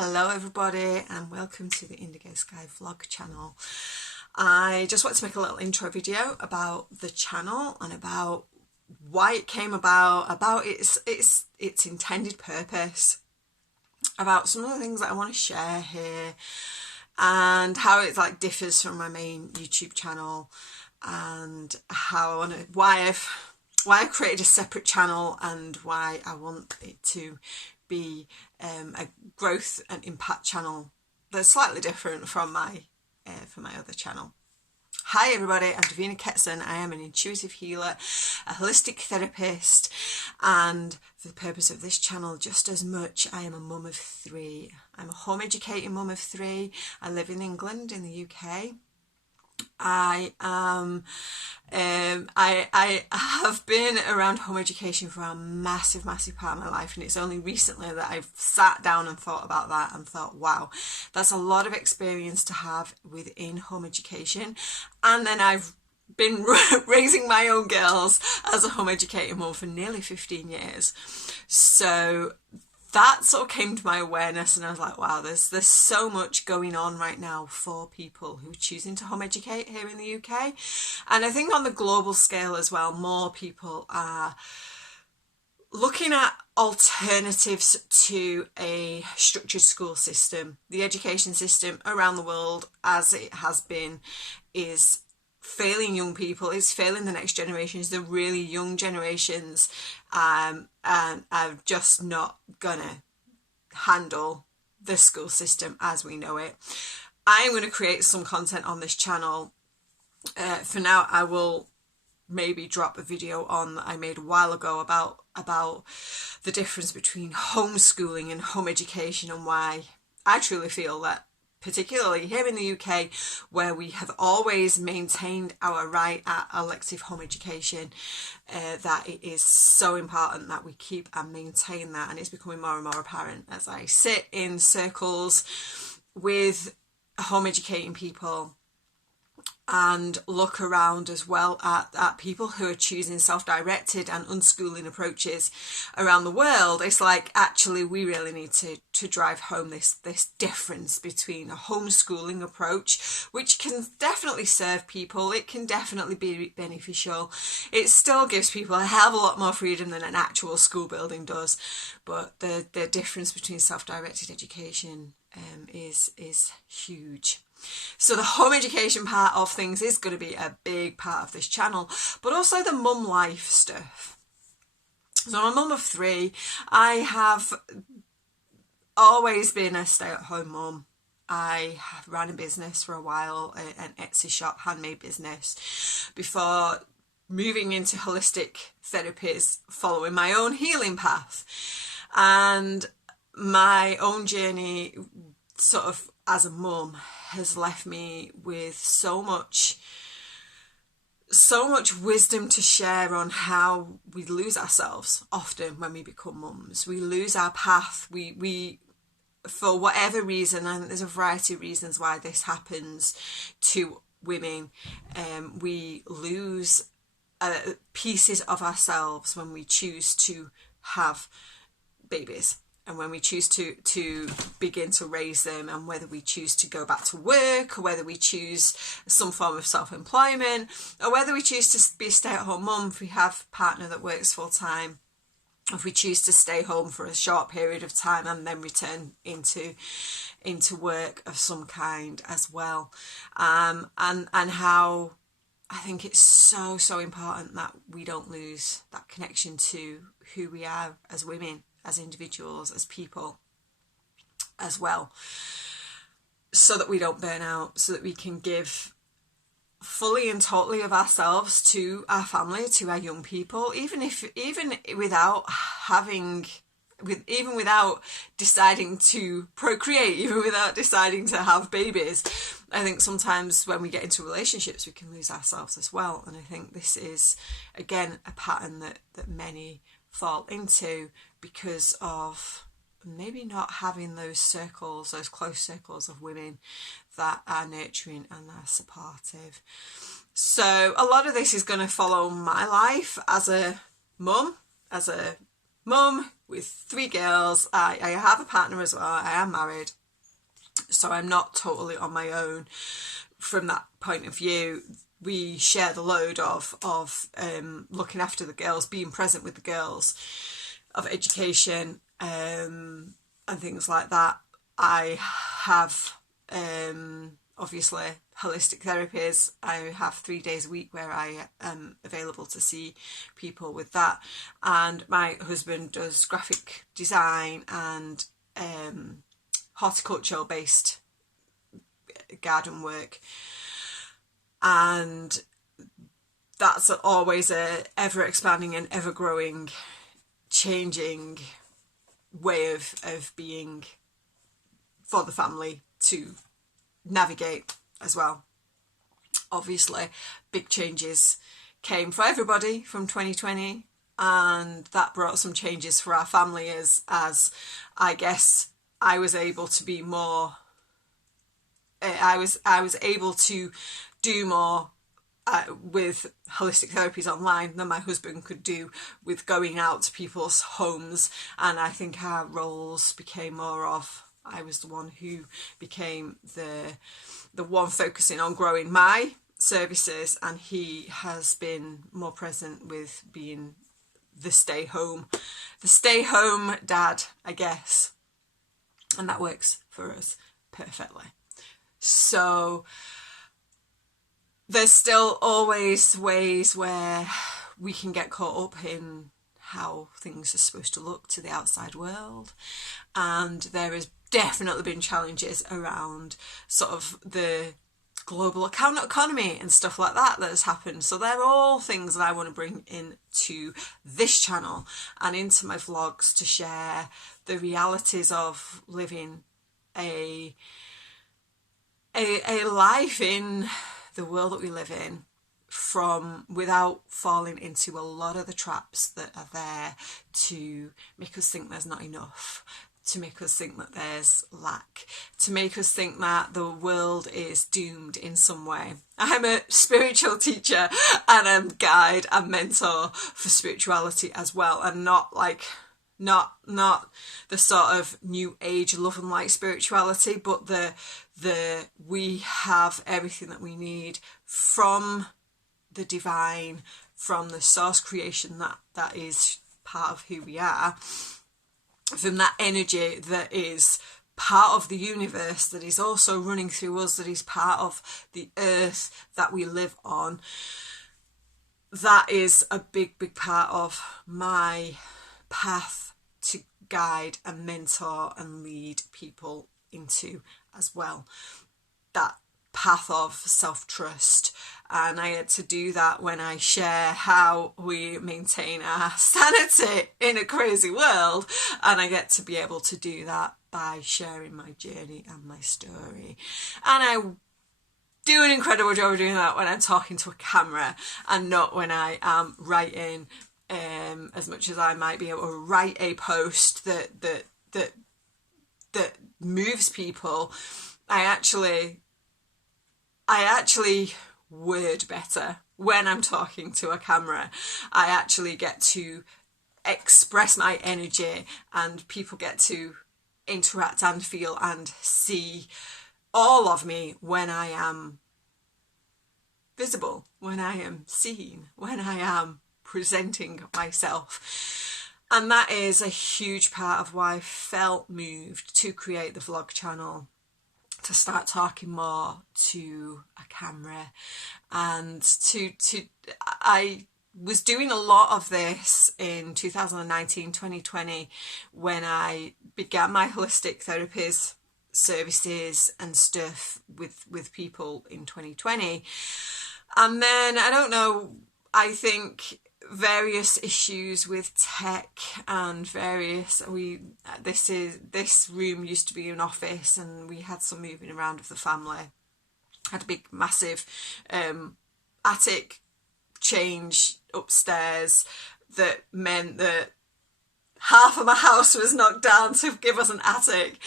Hello everybody and welcome to the Indigosky vlog channel. I just want to make a little intro video about the channel and about why it came about its intended purpose, about some of the things that I want to share here and how it differs from my main YouTube channel, and how why I've created a separate channel and why I want it to be a growth and impact channel that's slightly different from my other channel. Hi everybody, I'm Davina Ketson. I am an intuitive healer, a holistic therapist, and for the purpose of this channel, just as much, I am a mum of 3. I'm a home educating mum of 3. I live in England, in the UK. I have been around home education for a massive part of my life, and it's only recently that I've sat down and thought about that and thought, wow, that's a lot of experience to have within home education. And then I've been raising my own girls as a home educating mum for nearly 15 years. So that sort of came to my awareness, and I was like, wow, there's so much going on right now for people who are choosing to home educate here in the UK. And I think on the global scale as well, more people are looking at alternatives to a structured school system. The education system around the world, as it has been, is failing young people, it's failing the next generations. The really young generations and are just not gonna handle the school system as we know it. I'm going to create some content on this channel. For now, I will maybe drop a video on that I made a while ago about the difference between homeschooling and home education, and why I truly feel that, particularly here in the UK, where we have always maintained our right at elective home education, that it is so important that we keep and maintain that. And it's becoming more and more apparent as I sit in circles with home educating people and look around as well at people who are choosing self-directed and unschooling approaches around the world. It's like, actually, we really need to drive home this difference between a homeschooling approach, which can definitely serve people, it can definitely be beneficial, it still gives people a hell of a lot more freedom than an actual school building does, but the difference between self-directed education is huge. So the home education part of things is going to be a big part of this channel, but also the mum life stuff. So I'm a mum of 3. I have always been a stay-at-home mum. I ran a business for a while, an Etsy shop, handmade business, before moving into holistic therapies, following my own healing path. And my own journey, sort of as a mum, has left me with so much wisdom to share on how we lose ourselves often when we become mums. We lose our path. We for whatever reason, and there's a variety of reasons why this happens to women, we lose pieces of ourselves when we choose to have babies, and when we choose to begin to raise them, and whether we choose to go back to work, or whether we choose some form of self-employment, or whether we choose to be a stay-at-home mum if we have a partner that works full-time, if we choose to stay home for a short period of time and then return into work of some kind as well. And how I think it's so important that we don't lose that connection to who we are as women, as individuals, as people as well, so that we don't burn out, so that we can give fully and totally of ourselves to our family, to our young people, even without deciding to procreate, even without deciding to have babies. I think sometimes when we get into relationships, we can lose ourselves as well. And I think this is, again, a pattern that many fall into because of maybe not having those circles, those close circles of women that are nurturing and are supportive. So a lot of this is going to follow my life as a mum with 3 girls. I have a partner as well. I am married, so I'm not totally on my own from that point of view. We share the load of looking after the girls, being present with the girls, of education and things like that. I have obviously holistic therapies. I have 3 days a week where I am available to see people with that, and my husband does graphic design and horticultural based garden work, and that's always a ever expanding and ever growing, changing way of being for the family to navigate as well. Obviously, big changes came for everybody from 2020, and that brought some changes for our family as I guess I was able to be more. I was able to do more with holistic therapies online than my husband could do with going out to people's homes, and I think our roles became more of, I was the one who became the one focusing on growing my services, and he has been more present with being the stay home dad, I guess, and that works for us perfectly. So there's still always ways where we can get caught up in how things are supposed to look to the outside world, and there has definitely been challenges around sort of the global account economy and stuff like that has happened. So they're all things that I want to bring into this channel and into my vlogs to share the realities of living a life in the world that we live in, from without falling into a lot of the traps that are there to make us think there's not enough, to make us think that there's lack, to make us think that the world is doomed in some way. I'm a spiritual teacher and a guide and mentor for spirituality as well, and not the sort of new age love and light spirituality, but the we have everything that we need from the divine, from the source creation that is part of who we are, from that energy that is part of the universe, that is also running through us, that is part of the earth that we live on. That is a big part of my path to guide and mentor and lead people into as well. That path of self-trust, and I had to do that when I share how we maintain our sanity in a crazy world, and I get to be able to do that by sharing my journey and my story. And I do an incredible job of doing that when I'm talking to a camera and not when I am writing, as much as I might be able to write a post that moves people. I actually word better when I'm talking to a camera. I actually get to express my energy, and people get to interact and feel and see all of me when I am visible, when I am seen, when I am presenting myself. And that is a huge part of why I felt moved to create the vlog channel, to start talking more to a camera, and I was doing a lot of this in 2019, 2020, when I began my holistic therapies services and stuff with people in 2020. And then, I don't know, I think various issues with tech and this room used to be an office, and we had some moving around of the family. Had a big massive attic change upstairs that meant that half of my house was knocked down to give us an attic,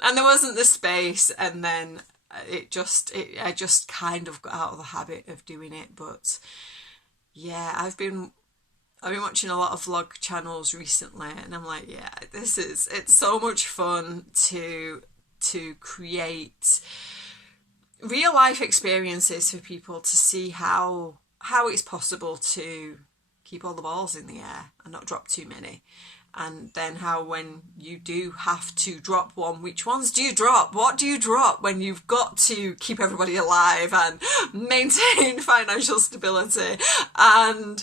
and there wasn't the space. And then I just kind of got out of the habit of doing it. But yeah, I've been I've been watching a lot of vlog channels recently, and I'm like, yeah, it's so much fun to create real life experiences for people to see how it's possible to keep all the balls in the air and not drop too many. And then how, when you do have to drop one, which ones do you drop? What do you drop when you've got to keep everybody alive and maintain financial stability and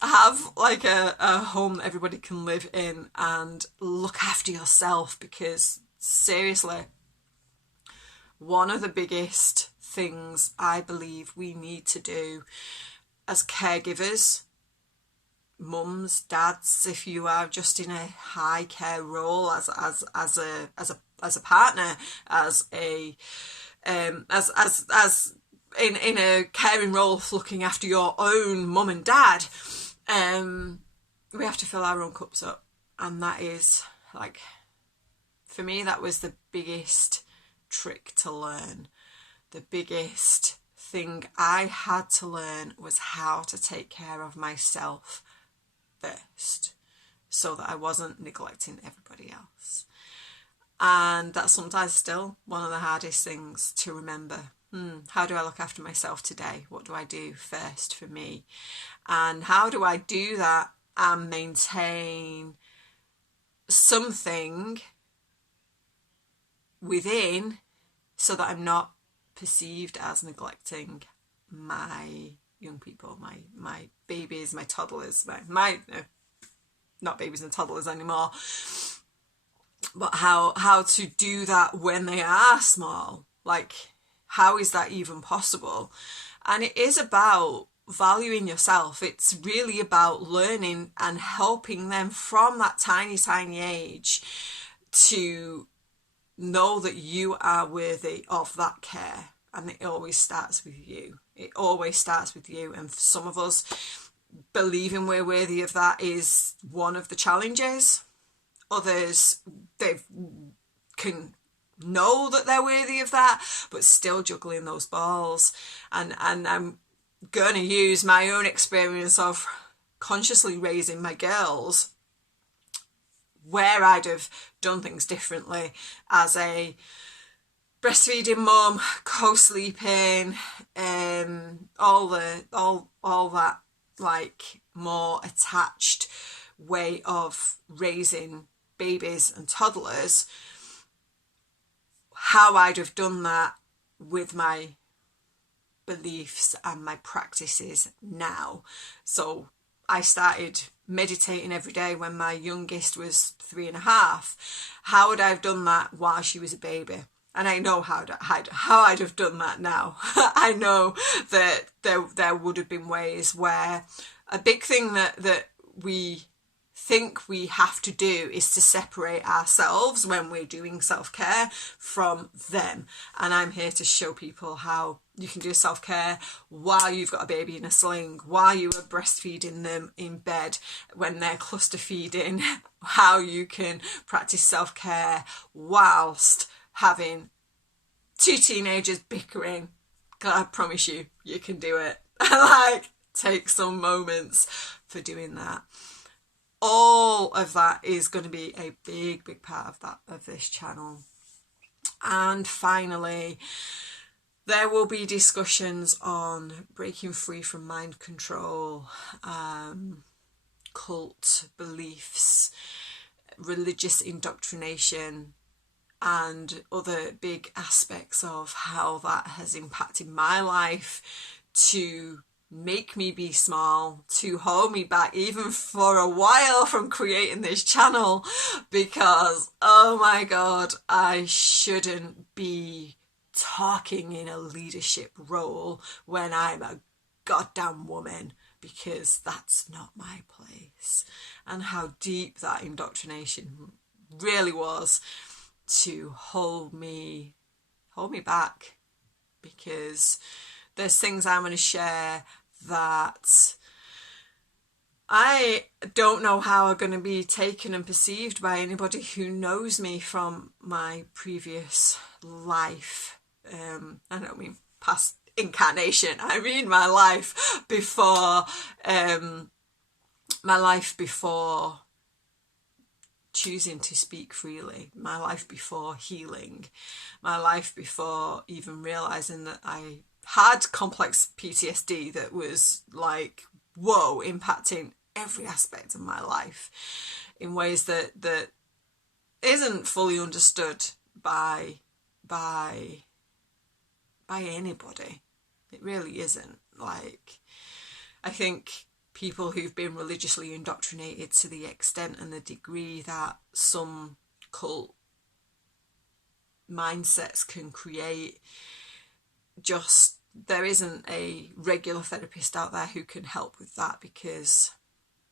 have like a home that everybody can live in and look after yourself? Because seriously, one of the biggest things I believe we need to do as caregivers, mums, dads, if you are just in a high care role as a partner, as in a caring role of looking after your own mum and dad, we have to fill our own cups up. And that is, like, for me, that was the biggest trick to learn. The biggest thing I had to learn was how to take care of myself first, so that I wasn't neglecting everybody else. And that's sometimes still one of the hardest things to remember. How do I look after myself today? What do I do first for me? And how do I do that and maintain something within so that I'm not perceived as neglecting my young people, my babies, my toddlers, my not babies and toddlers anymore, but how to do that when they are small. Like, how is that even possible? And it is about valuing yourself. It's really about learning and helping them from that tiny age to know that you are worthy of that care. And it always starts with you. It always starts with you. And for some of us, believing we're worthy of that is one of the challenges. Others, they can know that they're worthy of that, but still juggling those balls. And I'm going to use my own experience of consciously raising my girls, where I'd have done things differently as a breastfeeding mum, co-sleeping, all that, like, more attached way of raising babies and toddlers, how I'd have done that with my beliefs and my practices now. So I started meditating every day when my youngest was 3.5. How would I have done that while she was a baby? And I know how I'd have done that now. I know that there would have been ways where a big thing that we think we have to do is to separate ourselves when we're doing self-care from them. And I'm here to show people how you can do self-care while you've got a baby in a sling, while you are breastfeeding them in bed when they're cluster feeding, how you can practice self-care whilst having 2 teenagers bickering. God, I promise you, you can do it. Like, take some moments for doing that. All of that is going to be a big part of this channel. And finally, there will be discussions on breaking free from mind control, cult beliefs, religious indoctrination, and other big aspects of how that has impacted my life to make me be small, to hold me back even for a while from creating this channel, because, oh my God, I shouldn't be talking in a leadership role when I'm a goddamn woman, because that's not my place. And how deep that indoctrination really was to hold me back, because there's things I'm going to share that I don't know how are going to be taken and perceived by anybody who knows me from my previous life. I don't mean past incarnation, I mean my life before my life before choosing to speak freely, my life before healing, my life before even realizing that I had complex PTSD that was like, whoa, impacting every aspect of my life in ways that isn't fully understood by anybody. It really isn't. Like, I think people who've been religiously indoctrinated to the extent and the degree that some cult mindsets can create, just there isn't a regular therapist out there who can help with that, because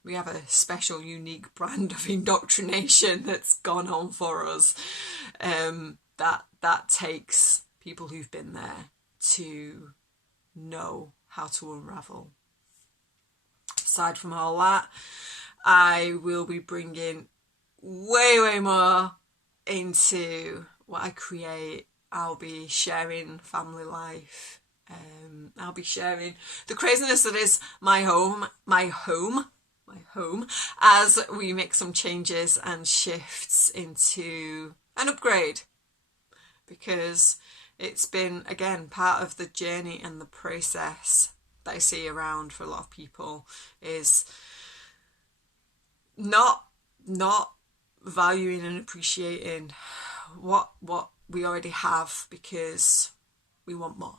we have a special, unique brand of indoctrination that's gone on for us. That takes people who've been there to know how to unravel. Aside from all that, I will be bringing way more into what I create. I'll be sharing family life. I'll be sharing the craziness that is my home, as we make some changes and shifts into an upgrade, because it's been, again, part of the journey and the process that I see around for a lot of people is not valuing and appreciating what we already have, because we want more.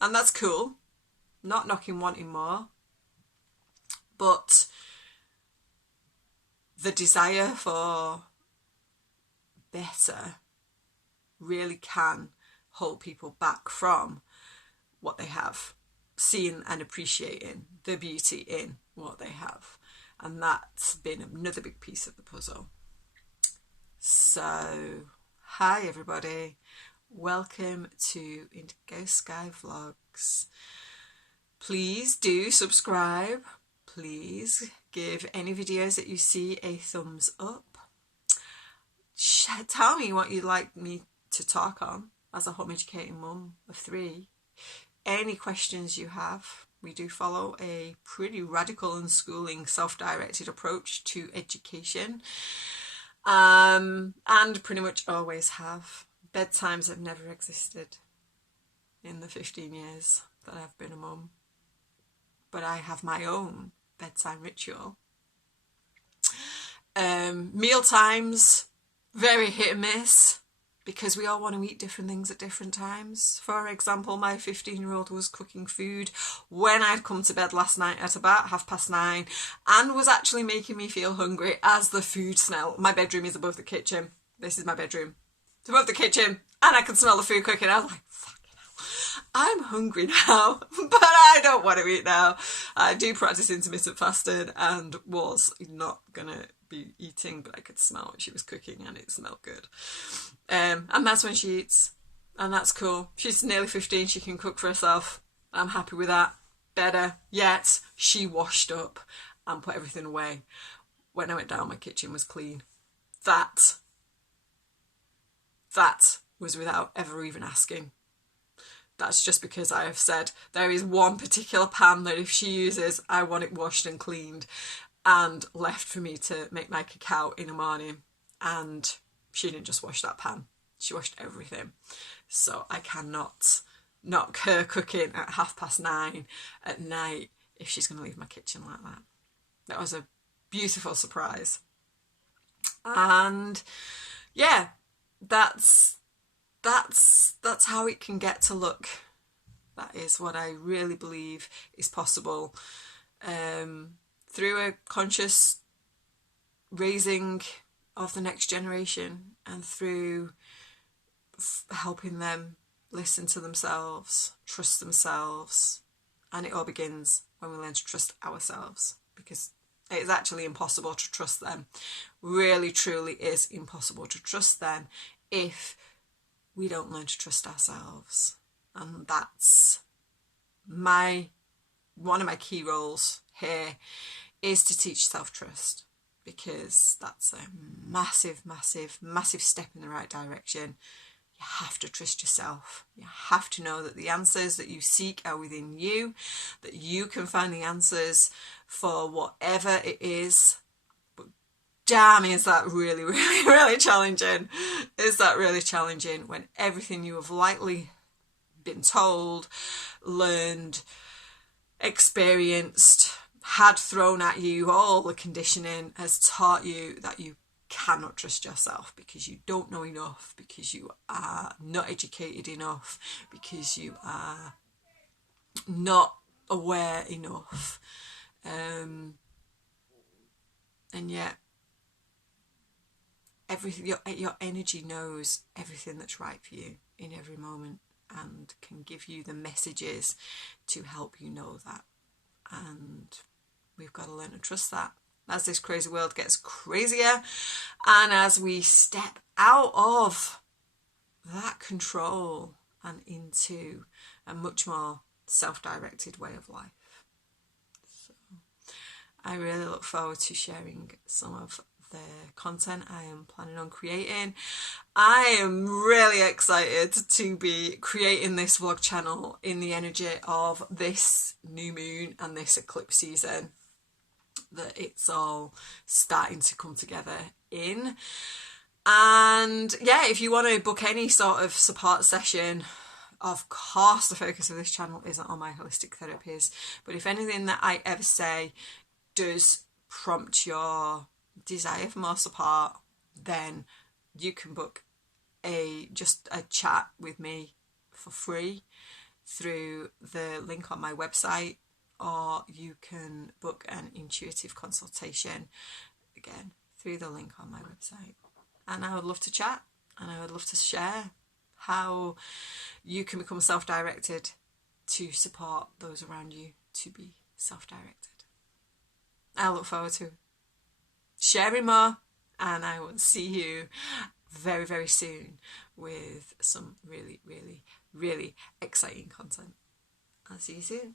And that's cool, not knocking wanting more, but the desire for better really can hold people back from what they have, seeing and appreciating the beauty in what they have. And that's been another big piece of the puzzle. So, hi everybody, welcome to Indigosky Vlogs. Please do subscribe. Please give any videos that you see a thumbs up. Tell me what you'd like me to talk on as a home educating mum of 3. Any questions you have. We do follow a pretty radical unschooling, self-directed approach to education. And pretty much always have. Bedtimes have never existed in the 15 years that I've been a mum. But I have my own bedtime ritual. Meal times, very hit and miss, because we all want to eat different things at different times. For example, my 15-year-old was cooking food when I'd come to bed last night at about 9:30 and was actually making me feel hungry as the food smell. My bedroom is above the kitchen. This is my bedroom. It's above the kitchen and I can smell the food cooking. I was like, fucking hell, I'm hungry now, but I don't want to eat now. I do practice intermittent fasting and was not going to be eating, but I could smell what she was cooking and it smelled good. And that's when she eats, and that's cool. She's nearly 15, she can cook for herself. I'm happy with that. Better yet, she washed up and put everything away. When I went down, my kitchen was clean. That was without ever even asking. That's just because I have said there is one particular pan that if she uses, I want it washed and cleaned and left for me to make my cacao in the morning. And she didn't just wash that pan, she washed everything. So I cannot knock her cooking at 9:30 at night if she's going to leave my kitchen like that. That was a beautiful surprise. And yeah, that's how it can get to look. That is what I really believe is possible through a conscious raising of the next generation and through helping them listen to themselves, trust themselves. And it all begins when we learn to trust ourselves, because it's actually impossible to trust them. Really, truly is impossible to trust them if we don't learn to trust ourselves. And that's one of my key roles here, is to teach self-trust, because that's a massive, massive, massive step in the right direction. You have to trust yourself. You have to know that the answers that you seek are within you, that you can find the answers for whatever it is. But damn, is that really, really, really challenging? Is that really challenging when everything you have likely been told, learned, experienced, had thrown at you, all the conditioning has taught you that you cannot trust yourself because you don't know enough, because you are not educated enough, because you are not aware enough, and yet everything, your energy knows everything that's right for you in every moment and can give you the messages to help you know that. And we've got to learn to trust that as this crazy world gets crazier, and as we step out of that control and into a much more self-directed way of life. So I really look forward to sharing some of the content I am planning on creating. I am really excited to be creating this vlog channel in the energy of this new moon and this eclipse season that it's all starting to come together in. And yeah, if you want to book any sort of support session, of course the focus of this channel isn't on my holistic therapies, but if anything that I ever say does prompt your desire for more support, then you can book just a chat with me for free through the link on my website, or you can book an intuitive consultation again through the link on my website. And I would love to chat, and I would love to share how you can become self-directed to support those around you to be self-directed. I look forward to sharing more, and I will see you very, very soon with some really, really, really exciting content. I'll see you soon.